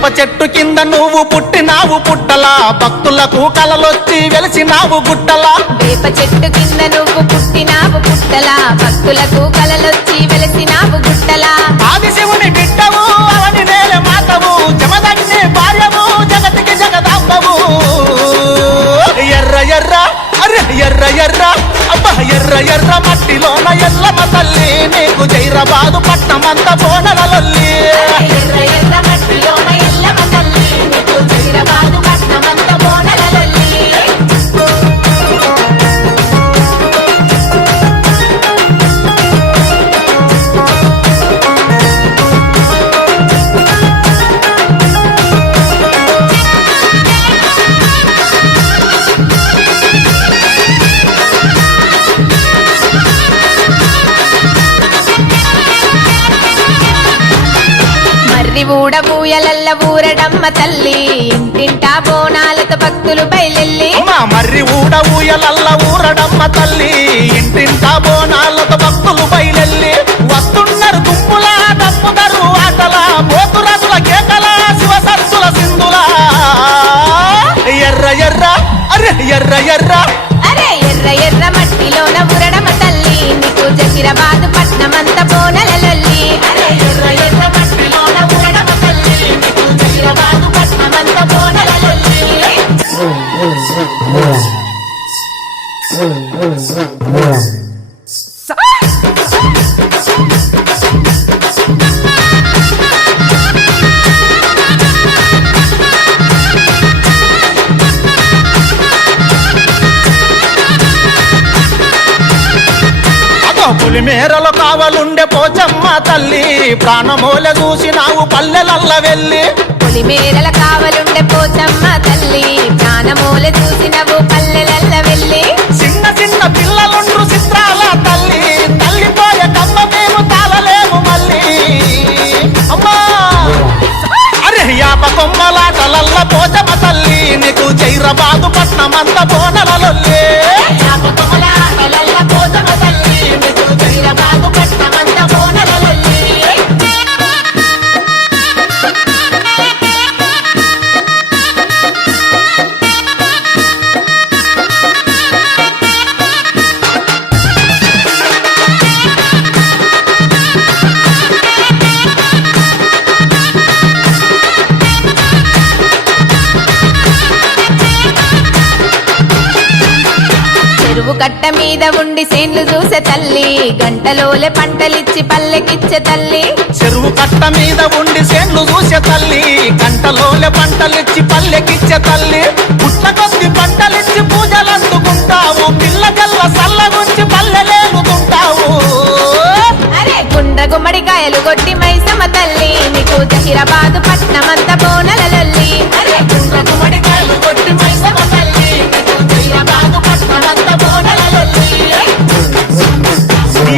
వేప చెట్టు కింద నువ్వు పుట్టినావు పుట్టలా, భక్తులకు కలలొచ్చి వెలిసినావు గుట్టలా. వేప చెట్టు కింద నువ్వు పుట్టినావు పుట్టలా, భక్తులకు కలలొచ్చి వెలిసినావు గుట్టలా. ఆదిశివుని బిడ్డవు అవని నేల మాతవు, జమదగ్ని భార్యవు జగతికి జగదాంబవు. ఎర్ర ఎర్ర అరే ఎర్ర ఎర్ర అబ్బ ఎర్ర ఎర్ర మట్టిలోన ఎల్లమ్మ తల్లి, నీకు జైరాబాదు పట్నమంత బోనలొల్లి. ఎర్ర ఎర్ర మట్టిలోన ఎల్లమ్మ తల్లి, నీకు జైరాబాదు పట్నమంత బోనలొల్లి. ఊడ ఊయలల్ల ఊరడమ్మ తల్లి, ఇంటింటా బోనాలతో భక్తులు బయలెల్లి. మర్రి ఊడ ఊయలల్ల ఊరడమ్మ తల్లి, ఇంటింటా బోనాలతో భక్తులు బయలెల్లి. వస్తున్నారు గుంపుల డప్పుదరు ఆటల, పోతురతుల కేకల శివసత్తుల సింధుల. ఎర్ర ఎర్ర అరే ఎర్ర ఎర్ర అరే ఎర్ర ఎర్ర మట్టిలోన ఊరడమ్మ తల్లి, నీకు జహీరాబాదు పట్నమంత బోనలొల్లి. అరే ఎర్ర ఎర్ర మట్టిలోన ఊరడమ్మ తల్లి, నీకు జహీరాబాదు పట్నమంత బోనలొల్లి. పులి మేరలో కావలుండే పోచమ్మ తల్లి, ప్రాణమోలె చూసినావు పల్లెలల్ల వెళ్ళి. పులి మేరల కావలుండే పోచమ్మ తల్లి, ప్రాణమూలె చూసినవు పల్లెలల్ల వెళ్ళి. చిన్న చిన్న పిల్లలుండ్రు చిత్రాల తల్లి, తల్లిపోయే కమ్మ మేము తాళలేము మళ్ళీ. అమ్మా అరే యాప కొమ్మలాటలల్ల పోచమ్మ తల్లి, నీకు జైరాబాదు పట్నమంత బోనలొల్లి. చెరువు కట్ట మీద ఉండి సేన్లు చూసే తల్లి, గంటలోలే పంటలిచ్చి పల్లెకిచ్చే తల్లి. చెరువు కట్ట మీద ఉండి సేన్లు చూసే తల్లి, గంటలోలే పంటలిచ్చి పల్లెకిచ్చే తల్లి. పుట్ల కొద్ది పంటలిచ్చి పూజలందుకుంటావు, పిల్ల గల్ల సల్లగుంచి పల్లెలేనుకుంటావు. అరే గుండ్ర గుమ్మడికాయలు కొట్టి మైసమ్మ తల్లి, నీకు జహీరాబాదు పట్నమంత బోనలొల్లి. అరే గుండ్ర గుమ్మడికాయలు కొట్టి మైసమ్మ తల్లి, నీకు జహీరాబాదు పట్నమంత బోనలొల్లి.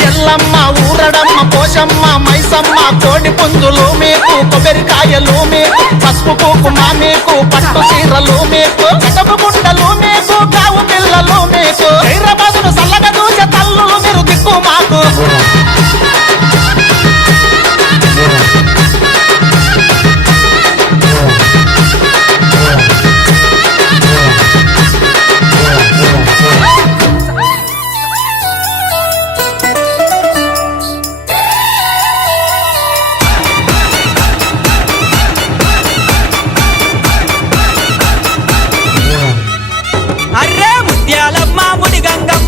ఎల్లమ్మ ఊరడమ్మ పోషమ్మ మైసమ్మ, కోడి పుంజులు మీకు, కొబ్బరికాయలు మీకు, పసుపు కుంకుమ మీకు, పట్టు చీరలు మీకు, కటపు గుండలు మీకు, కావు పిల్లలు మీకు. హైదరాబాదును సల్లగా చూసే తల్లులు మీరు దిక్కు మాకు. అర్రే ముత్యాలమ్మ ముడి గంగమ్మ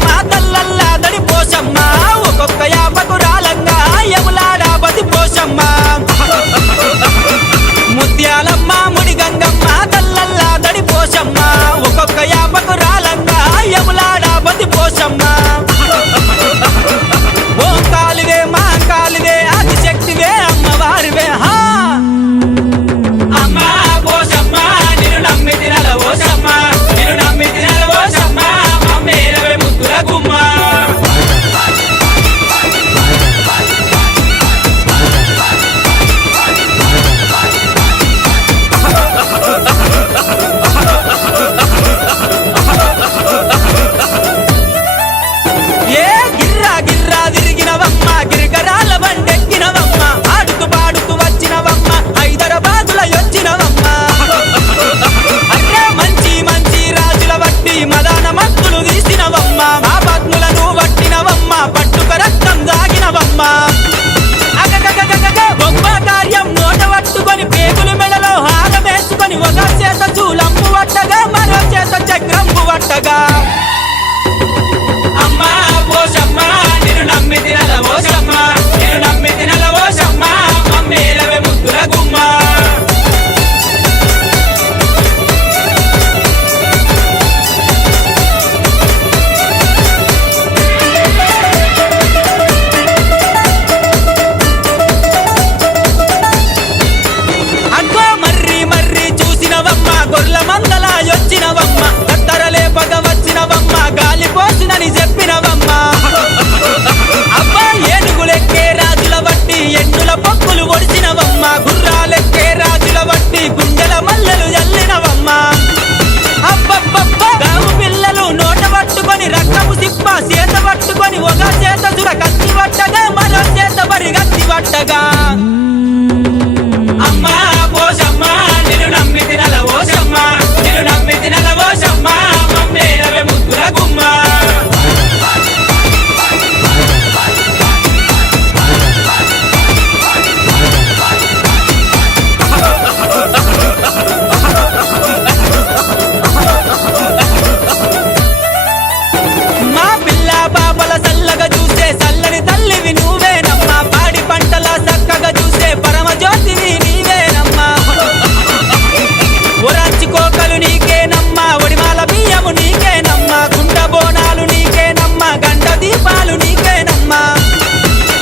మరో చేత చూలంపు పట్టగా మరో చేత చక్రంపు పట్టగా అమ్మా పోషమ్మ నిన్ను నమ్మి తినల పోషమ్మ నిన్ను నమ్మి తినల పోషమ్మ మమ్మేలవే ముద్దుల గుమ్మ గొర్ల మందల యొచ్చినవమ్మ కత్తరలేపగ వచ్చినవమ్మ గాలి పోసినని చెప్పినవమ్మ అబ్బా ఏనుగులెక్కే రాజుల బట్టి ఎన్నుల పప్పులు ఒడిచినవమ్మ గుర్రాలెక్కే రాజుల బట్టి గుండెల మల్లెలు జల్లినవమ్మ అబ్బబ్బబ్బ గాము పిల్లలు నోట పట్టుకొని రక్తము సిప్ప చేత పట్టుకొని ఒక చేత చుర కత్తి పట్టగా మరో చేత బరి కత్తి పట్టగా అమ్మా పోషమ్మ నిన్ను నమ్మి తినల ఓషమ్మ నిన్ను నమ్మి తినల ఓషమ్మ మమ్మేలవే ముద్దుల గుమ్మ మా పిల్ల బాబల చల్లగా చూసే చల్లని తల్లివి నువ్వేనమ్మా పాడి పంటల చక్కగా చూసే పరమ జ్యోతివి నీవేనమ్మా ఒరాంచి కోకలు నీకేనమ్మా ఒడిమాల బియ్యము నీకేనమ్మా గుండ బోనాలు నీకేనమ్మా గంట దీపాలు నీకేనమ్మా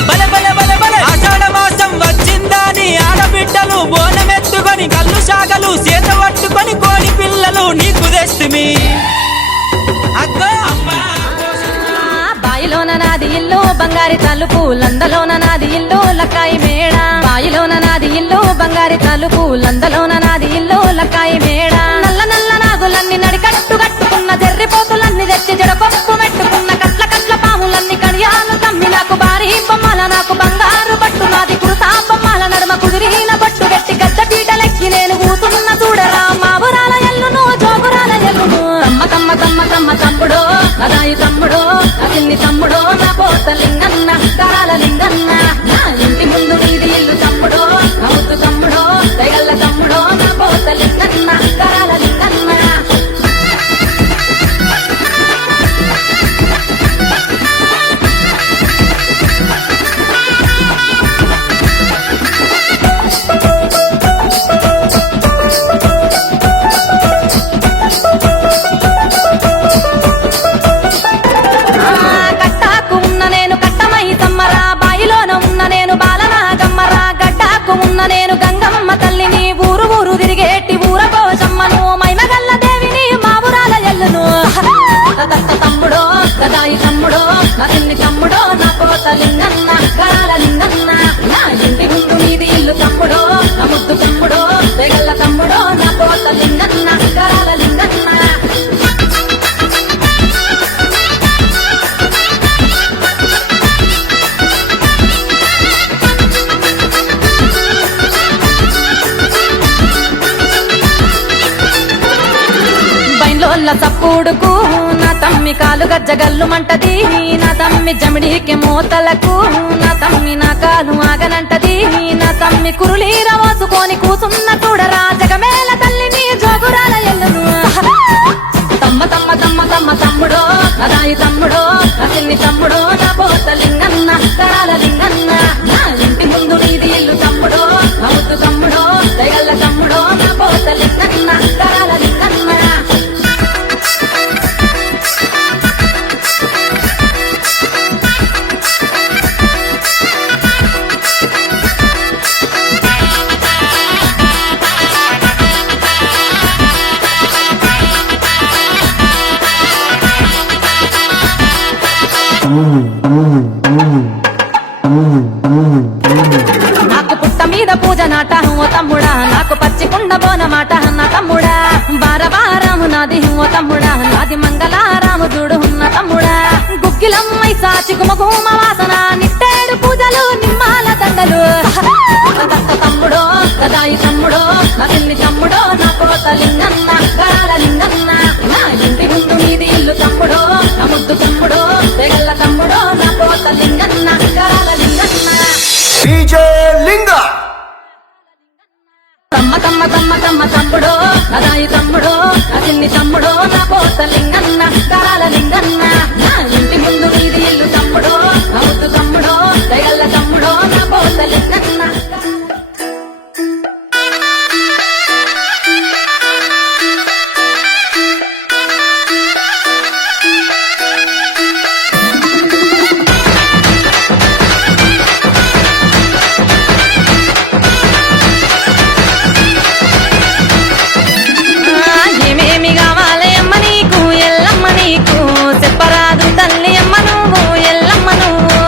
బల బల బల బల ఆషాఢ మాసం వచ్చిందని ఆడబిడ్డలు బోనమెత్తుకొని కళ్ళు శాగలు చేత పట్టుకొని కోడి పిల్లలు నీకు తెస్తిమి అగ్గో అమ్మా బాయిలోన నాది ఇల్లు బంగారి తలుపు లందలోన నాది ఇల్లు లక్కాయి మేడ బాయిలోన నాది ఇల్లు బంగారి తలుపు లందలోన నాది ఇల్లు లక్కాయి మేడ నల్ల నల్ల నాగులన్నీ నడికట్టు కట్టుకున్న జర్రిపోతులన్నీ తెచ్చి జడకొప్పు మెట్టుకున్న కట్ల కట్ల పాములన్నీ కడియాలు తమ్మి నాకు భారీ బొమ్మల నాకు బంగారు పట్టు నాది కురుతా బొమ్మల నడుమ కుదిరిన పట్టు గట్టి గద్ద పీటలెక్కి నేను కూతున్న చూడరా మావురాల ఎల్లును జోగురాల ఎల్లును తమ్మ తమ్మ తమ్మ తమ్మ తమ్ముడో అదాయి తమ్ముడో అదిన్ని తమ్ముడో నా పోత లింగన్న కరాల లింగన్న నా ఇంటి ముందు నీది ఇల్లు తమ్ముడో అవుతు తమ్ముడో దయగల్ల తమ్ముడో నా పోత లింగన్న కరాల లింగన్న కట్టాకు ఉన్న నేను కట్టమై తమ్మరా బాయిలోన ఉన్న నేను బాలనా గమ్మరా గడ్డాకు ఉన్న నేను గంగమ్మ తల్లిని ఊరు ఊరు తిరిగేటి ఊరపోసమ్మను మైమగల్ల దేవిని మావురాల ఎల్లును తమ్ముడో కదాయి తమ్ముడో అదిన్ని తమ్ముడో నా కోత లింగన్న కరాల లింగన్న నా ఇంటి ముందు నీది ఇల్లు తమ్ముడో నా ముద్దు తమ్ముడో తెగల్ల తమ్ముడో నా కోత లింగన్న కరాల లింగన్న బైండ్లోళ్ళ తప్పుడుకు నా తమ్మి కాలు గజ్జగల్లు మంటది నా తమ్మి జమిడికి మోతలకు నా తమ్మి నా కాలు ఆగనంటది నా తమ్మి కురులీర మోసుకొని కూసున్న చూడరా జగమేల తల్లిని జోగురాల ఎల్లును తమ్మ తమ్మ తమ్మ తమ్మ తమ్ముడో అదాయి తమ్ముడో అదిన్ని తమ్ముడో నా పోత లింగన్న కరాల లింగన్న నా ఇంటి ముందు నీది ఇల్లు తమ్ముడో అవుతు తమ్ముడో దయగల్ల తమ్ముడో నా పోత లింగన్న కరాల లింగన్న నాకు పుట్ట మీద పూజ నాట ఓ తమ్ముడా నాకు పచ్చి కుండ బోనమాట నా తమ్ముడా బారవారాము నాది ఓ తమ్ముడా నాది మంగళారాము చూడు ఉన్న తమ్ముడా గుగ్గిలమ్మై సాచి గుమగుమ వాసన నిట్టేడు పూజలు నిమ్మాల దండలు తమ్ముడో కదాయి తమ్ముడో అదిన్ని తమ్ముడో నా కోత లింగన్న కరాల లింగన్న నా ఇంటి ముందు నీది ఇల్లు తమ్ముడో నా ముద్దు తమ్ముడో తెగల్ల తమ్ముడో నా కోత లింగన్న కరాల లింగన్న DJ లింగ తమ్మ తమ్మ తమ్మ తమ్మ తమ్ముడో రాయి తమ్ముడో నా చిన్ని తమ్ముడో నా పోత లింగన్న కాల లింగన్న నా ఇంటి ముందు వీధి ఇల్లు తమ్ముడో నా ముద్దు తమ్ముడో దయగల్ల తమ్ముడో నా పోత లింగన్న. ఏమేమి కావాలి అమ్మ నీకు ఎల్లమ్మ నీకు చెప్పరాదు తల్లి అమ్మ నువ్వు ఎల్లమ్మ నువ్వు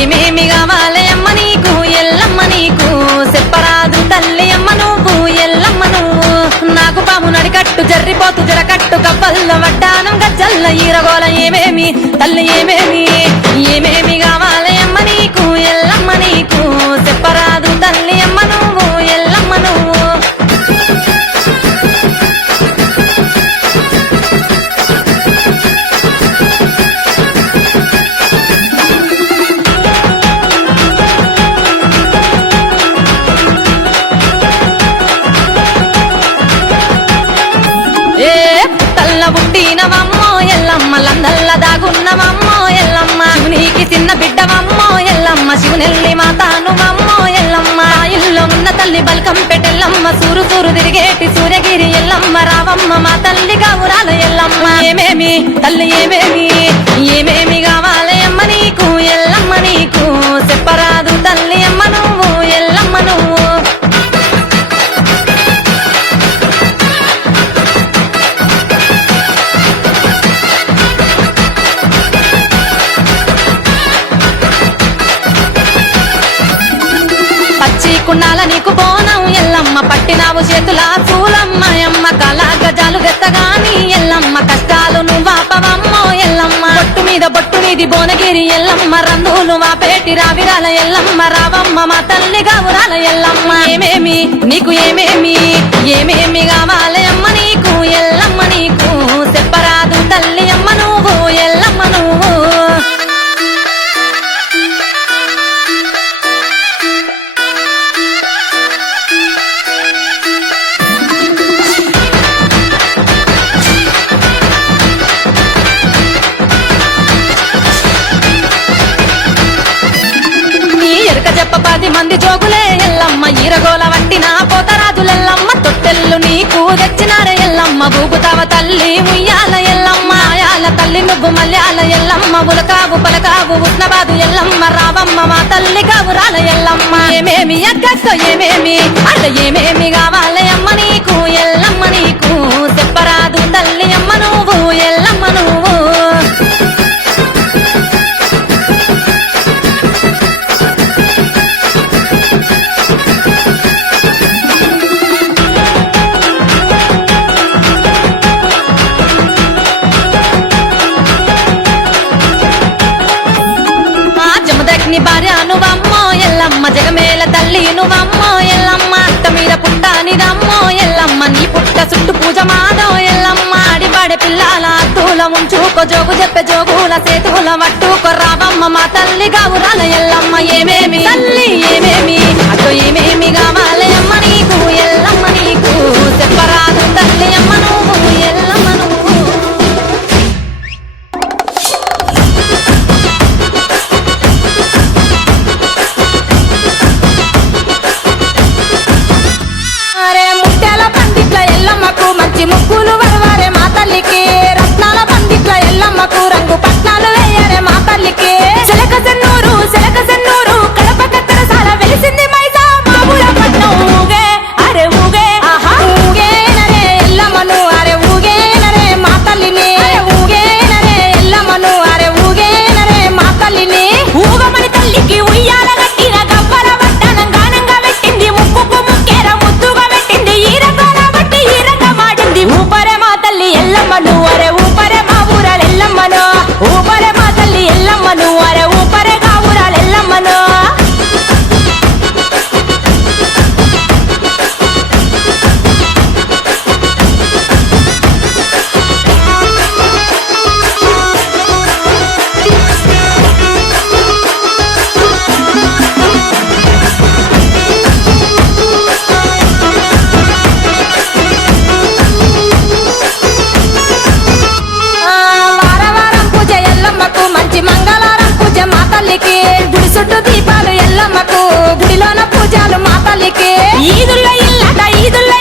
ఏమేమి కావాలి అమ్మ నీకు ఎల్లమ్మ నీకు చెప్పరాదు తల్లి అమ్మ నువ్వు ఎల్లమ్మ నువ్వు నాకు పాము నడికట్టు జర్రిపోతు జరకట్టు కప్పల్ల వడ్డానం గజ్జల్ల ఈరగోల ఏమేమి తల్లి ఏమేమి ఏమేమి కావాలి అమ్మ నీకు ఎల్లమ్మ నీకు చెప్పరాదు తల్లి అమ్మ నువ్వు ఎల్లమ్మ నువ్వు. ఏ పుట్టల్ల పుట్టినవమ్మో ఎల్లమ్మ లందల్ల దాగున్నవమ్మో ఎల్లమ్మ శివునికి చిన్న బిడ్డవమ్మో ఎల్లమ్మ శివునెల్లి మాతానువమ్మో ఎల్లమ్మ ఇల్లు ఉన్న తల్లి బల్కం పెట్టెల్లమ్మ సూరు సూరు తిరిగేటి సూర్యగిరి ఎల్లమ్మ రావమ్మ మా తల్లి గౌరాల ఎల్లమ్మ ఏమేమి తల్లి ఏమేమి ఏమేమి కావాలి అమ్మ నీకు ఎల్లమ్మ నీకు చెప్పరాదు తల్లి అమ్మ నువ్వు ఎల్లమ్మ నువ్వు. పచ్చి కుండాల నీకు బోనం ఎల్లమ్మ పట్టినావు చేతుల పూలమ్మ ఎమ్మ కళ గజాలు గెత్తగాని ఎల్లమ్మ కష్టాలు నువ్వాపవమ్మో ఎల్లమ్మ బొట్టు మీద బొట్టు నీది భువనగిరి ఎల్లమ్మ రందులు వాపేటి రావిరాల ఎల్లమ్మ రావమ్మ మా తల్లి గౌరాల ఎల్లమ్మ ఏమేమి నీకు ఏమేమి ఏమేమి కావాలి అమ్మ నీకు ఎల్లమ్మ నీకు చెప్పరాదు తల్లి అమ్మ నువ్వు ఎల్లమ్మ నువ్వు. నీ ఎరుక చెప్ప 10 మంది జోగులే ఎల్లమ్మ ఈరగోల వట్టిన పోతరాజులెల్లమ్మ తొట్టెల్లు నీకు తెచ్చినారే ఎల్లమ్మ బూగుతావ తల్లి ఉయ్యాల ఎల్లమ్మ ఆయాల తల్లి నువ్వు మల్యాల ఎల్లమ్మ ఉలకావు పలకావు ఉష్ణబాదు ఎల్లమ్మ రావమ్మ మా తల్లి గౌరాల ఎల్లమ్మ ఏమేమి అక్కతో ఏమేమి అట్ట ఏమేమి కావాలి అమ్మ నీకు ఎల్లమ్మ నీకు చెప్పరాదు తల్లి అమ్మ నువ్వు ఎల్లమ్మ నువ్వు. జమదగ్ని భార్య నువ్వమ్మో ఎల్లమ్మ జగమేల తల్లి నువ్వమ్మో ఎల్లమ్మ అట్ట మీద పుట్టానిదమ్మో ఎల్లమ్మ నీ పుట్ట చుట్టూ పూజ మాదో ఎల్లమ్మ ఆడిపాడే పిల్లాల అద్దుల ఉంచుకో జోగు చెప్పే జోగుల సేతుల పట్టుకో రావమ్మ మా తల్లి గౌరాల ఎల్లమ్మ ఏమేమి తల్లి ఏమేమి అటు ఏమేమి కావాలి అమ్మ నీకు ఎల్లమ్మ నీకు చెప్పరాదు తల్లి అమ్మ నువ్వు ఎల్లమ్మ నువ్వు. అరే ముత్యాల పందిట్ల ఎల్లమ్మకు మంచి ముక్కులు వరవారే మా తల్లికి రత్నాల పందిట్ల ఎల్లమ్మకు రంగు పట్నాలు వేయరే మా తల్లికి చిలక సెన్నూరు కడప కత్తెరసాల వెలిసింది మైసా మా ఊర పట్నం ఊగే అరే ఊగే ఆహా ఊగేనరే ఎల్లమ్మను అరే ఊగేనరే మా తల్లిని అరే ఊగేనరే ఎల్లమ్మను అరే ఊగేనరే మా తల్లిని ఊగమని తల్లికి ఉయ్యాల గట్టిన గవ్వల వడ్డానం గానంగా పెట్టింది ముక్కుకు ముక్కేర ముద్దుగా పెట్టింది ఈరగోల బట్టి ఈరంగా మాడింది ఊపరే మా తల్లి ఎల్లమ్మను అరే ఊపరే మా ఊరాల ఎల్లమ్మను ఊపరే మా తల్లి ఎల్లమ్మను అరే ఊపరే గా ఊరాల ఎల్లమ్మను. ఈదుల్ల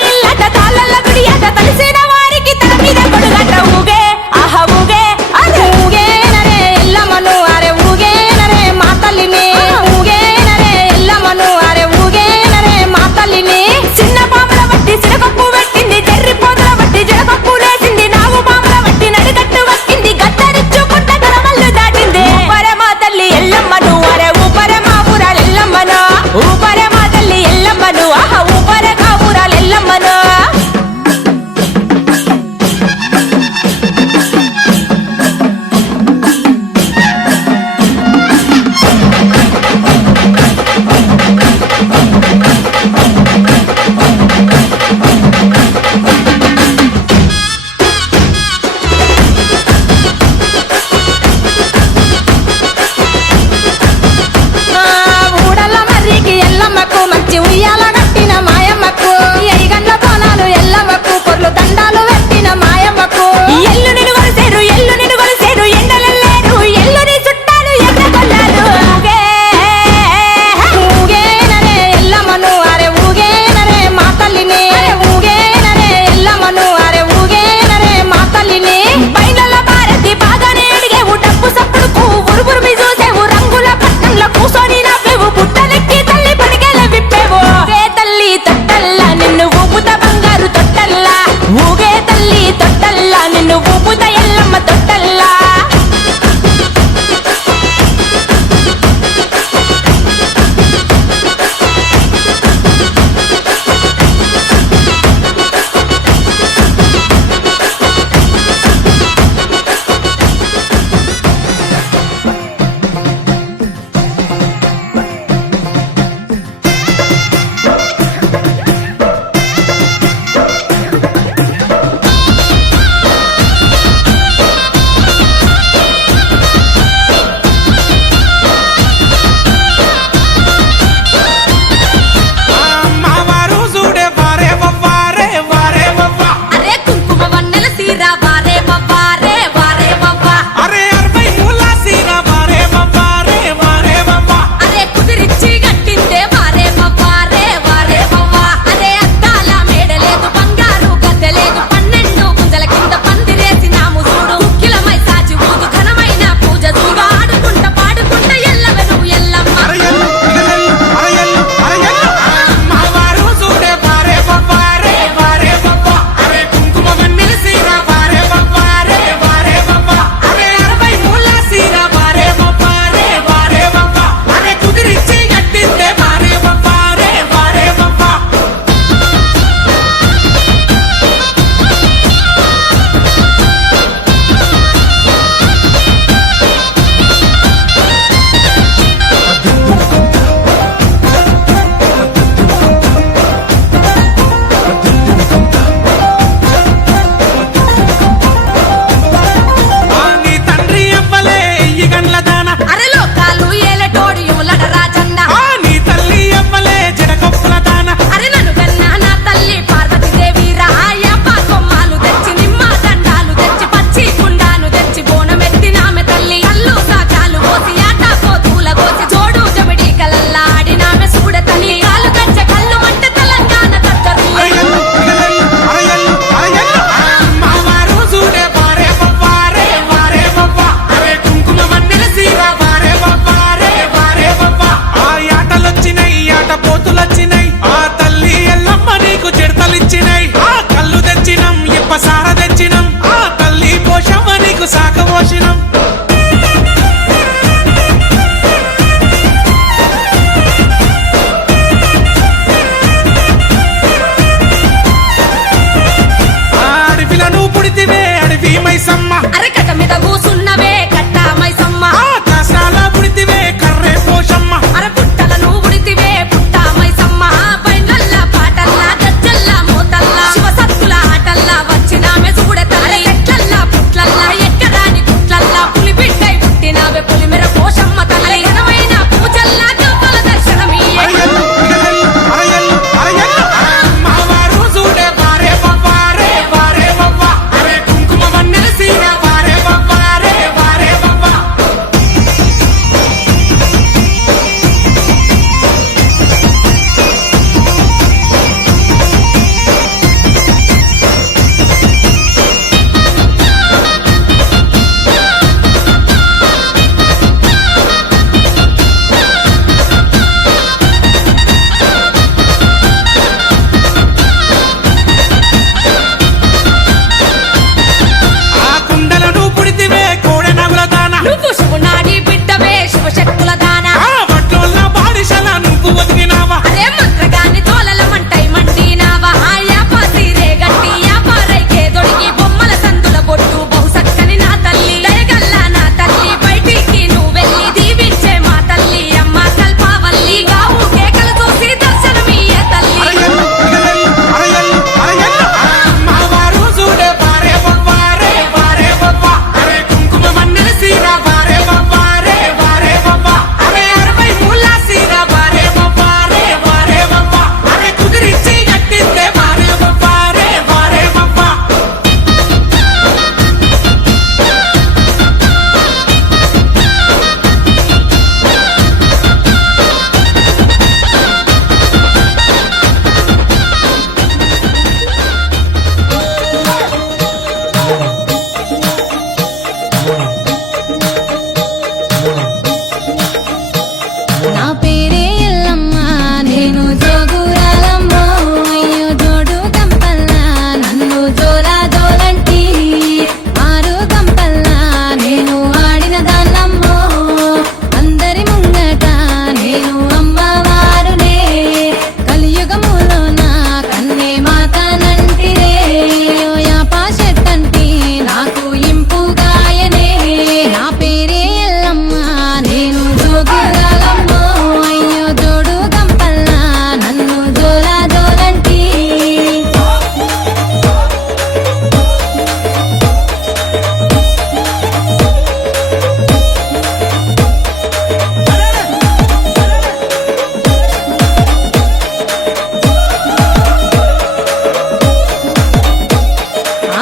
ఇల్లట తాళ్ళల్ల గుడియాట తలిసిన వారికి తల మీద కొడుగట ఊగే ఆహ ఊగే అరే ఊగేనరే ఎల్లమ్మను అరే ఊగేనరే మా తల్లిని ఊగేనరే ఎల్లమ్మను అరే ఊగేనరే మా తల్లిని చిన్న పాముల బట్టి చిరకప్పు పెట్టింది చెర్రి పోతుల బట్టి జడకప్పు లేచింది నాగు పాముల బట్టి నడిగట్టు వక్కింది గద్దరిచ్చుకుంట గడమల్లు దాటింది ఊపరే మా తల్లి ఎల్లమ్మను అరే ఊపరే మా ఊరాల ఎల్లమ్మను ఊపరే మా తల్లి ఎల్లమ్మను ఆహ ఊపరే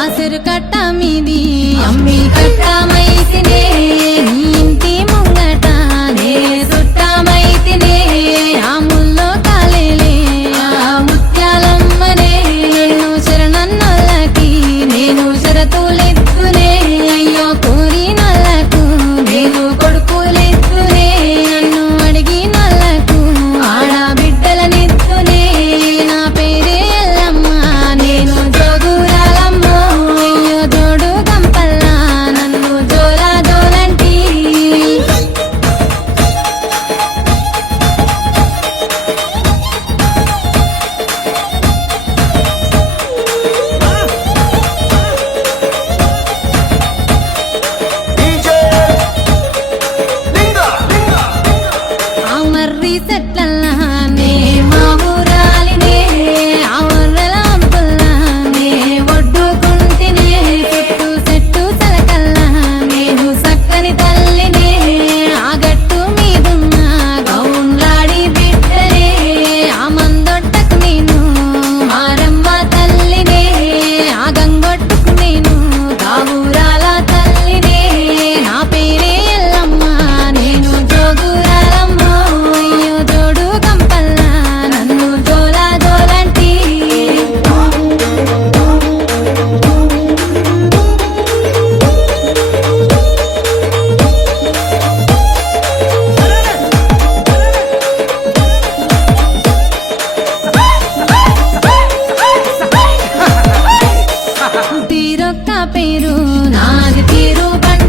ఆసరు కట్ట మీది అమ్మి కట్టమైతినే నీ ఇంటి ముంగట నే చుట్టమైతినే ఆ ముల్లో కాలేలే ఆ ముత్యాలమ్మనే నన్ను శరణన్నోళ్ళకి నేను షరతులెత్తునే అయ్యో కోరినోళ్ళకు నేను కొడుకులెత్తునే నన్ను అడిగినోళ్ళకు ఆడబిడ్డలనెత్తునే నా పేరే ఎల్లమ్మ నేను జోగురాలమ్మో అయ్యో జోడు గంపల్లా నన్ను జోలా జోలంటి ఆ మర్రి చెట్లల్లానే మా ఊరాలినే ఆ వర్రలాంపుల్లానే ఒడ్డుకుంటినే చుట్టూ చెట్టు చలకల్లా నేను సక్కని తల్లినే ఆ గట్టు మీదున్న గౌన్లాడి బిడ్డనే ఆ మందొట్టకు నేను మారమ్మ తల్లినే ఆ గంగొట్టుకు నేను గావురాల తల్లినే నా పేరే ఎల్లమ్మ నేను జోగురాలమ్మ అయ్యో జోడు గంపల్లా నన్ను జోలా జోలంటి తీరొక్క పేరు నాది తీరు బండ